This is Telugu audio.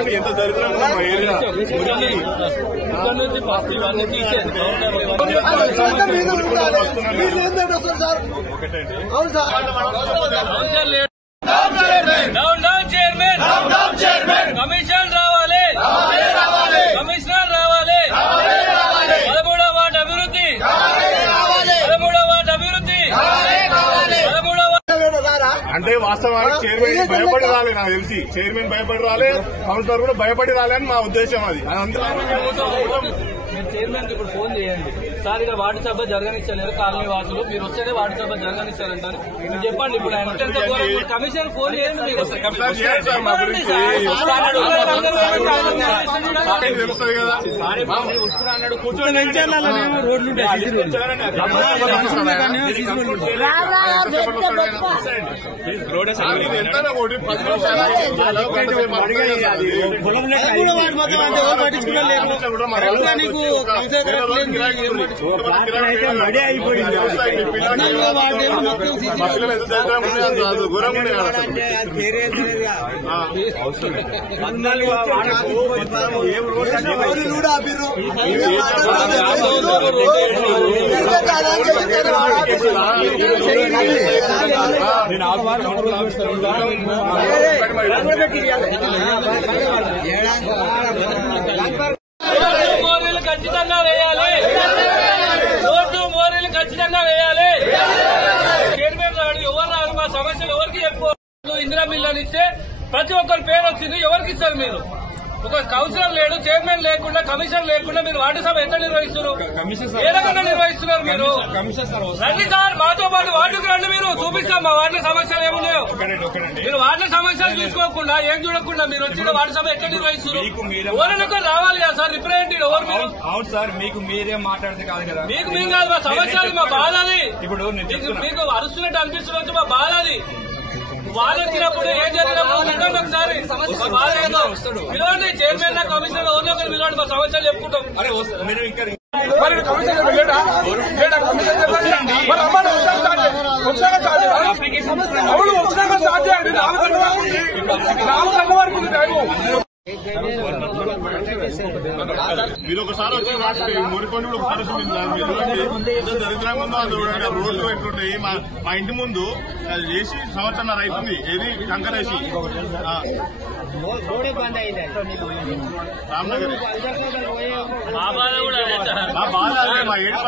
చూడండి ఎంత దరిద్రంగా మా ఏరియా. ఇక్కడ నుంచి ఫస్ట్ ఇవన్నీ తీసేది ఒకటండి. డౌన్ డౌన్ చైర్మన్ కమిషన్ రావాలి, కమిషనర్ రావాలి, 13వ వార్డు అభివృద్ధి, 13వ వార్డు అభివృద్ధి, 13వ అంటే వాస్తవానికి చైర్మన్ భయపడి రాలే, నాకు తెలిసి చైర్మన్ భయపడి రాలే, కౌన్సిలర్ కూడా భయపడి రాలే అని మా ఉద్దేశం. అది మీరు చైర్మన్ కి ఇప్పుడు ఫోన్ చేయండి, సార్ ఇక్కడ వార్డు సభ జరగనిచ్చలేరు కాలనీ వాసులు, మీరు వస్తేనే వార్డు సభ జరగనిచ్చారంటారు. మీరు చెప్పండి ఇప్పుడు ఆయన కమిషన్ ఫోన్ చేయండి, మీరు తెలుస్తుంది కదా అన్నాడు కూర్చొని రోడ్లు ఎంత ఒకటి 10 రెడీ అయిపోయింది. మా పిల్లలు ఎంత దరిద్రంగా ఘోరంగా మోరీలు ఖచ్చితంగా వేయాలి, రోడ్డు మోరీలు ఖచ్చితంగా వేయాలి. చైర్మన్ రాడు, ఎవరు రాదు, మా సమస్యలు ఎవరికి చెప్పు. ఇందిరా మిల్లని ఇస్తే ప్రతి ఒక్కరి పేరు వచ్చింది, ఎవరికి ఇస్తారు మీరు? ఒక కౌన్సిలర్ లేడు, చైర్మన్ లేకుండా, కమిషన్ లేకుండా మీరు వార్డు సభ ఎంత నిర్వహిస్తున్నారు? ఏ రకంగా నిర్వహిస్తున్నారు మీరు? రండి సార్, మాతో పాటు వార్డుకు రండి, మీరు చూపిస్తాం మా వార్డుల సమస్యలు ఏమున్నాయో. మీరు వార్డుల సమస్యలు చూసుకోకుండా ఏం చూడకుండా మీరు వచ్చిన వార్డు సభ ఎక్కడ నిర్వహిస్తున్నారు? ఎవరైనా రావాలి కదా సార్, రిప్రజెంటేటివ్ ఎవరు మీరు? అవును సార్, మీకు మీరే మాట్లాడితే కాదు కదా. మీకు మేము కాదు, మా సమస్యలు, మా బాధ అది. ఇప్పుడు మీకు అరుస్తున్నట్టు అనిపిస్తున్నట్టు మా బాధ అది. వాళ్ళు వచ్చినప్పుడు ఏం జరిగినప్పుడు వినండి ఒకసారి, పిలవండి చైర్మన్ కమిషనర్ ఎవరినో ఒకరు పిలవండి, మా సమస్యలు చెప్పుకుంటాం. మీరు ఇంకా మీరు ఒకసారి వచ్చి మురికొని కూడా ఒకసారి దరిద్రంగా ఉందో అది రోడ్లు పెట్టుకుంటాయి. మా ఇంటి ముందు వేసి సంవత్సరం అవుతుంది, ఏది కంకరేసి రామ్నగర్. మా బాధ కూడా మా బాధ మా ఏడు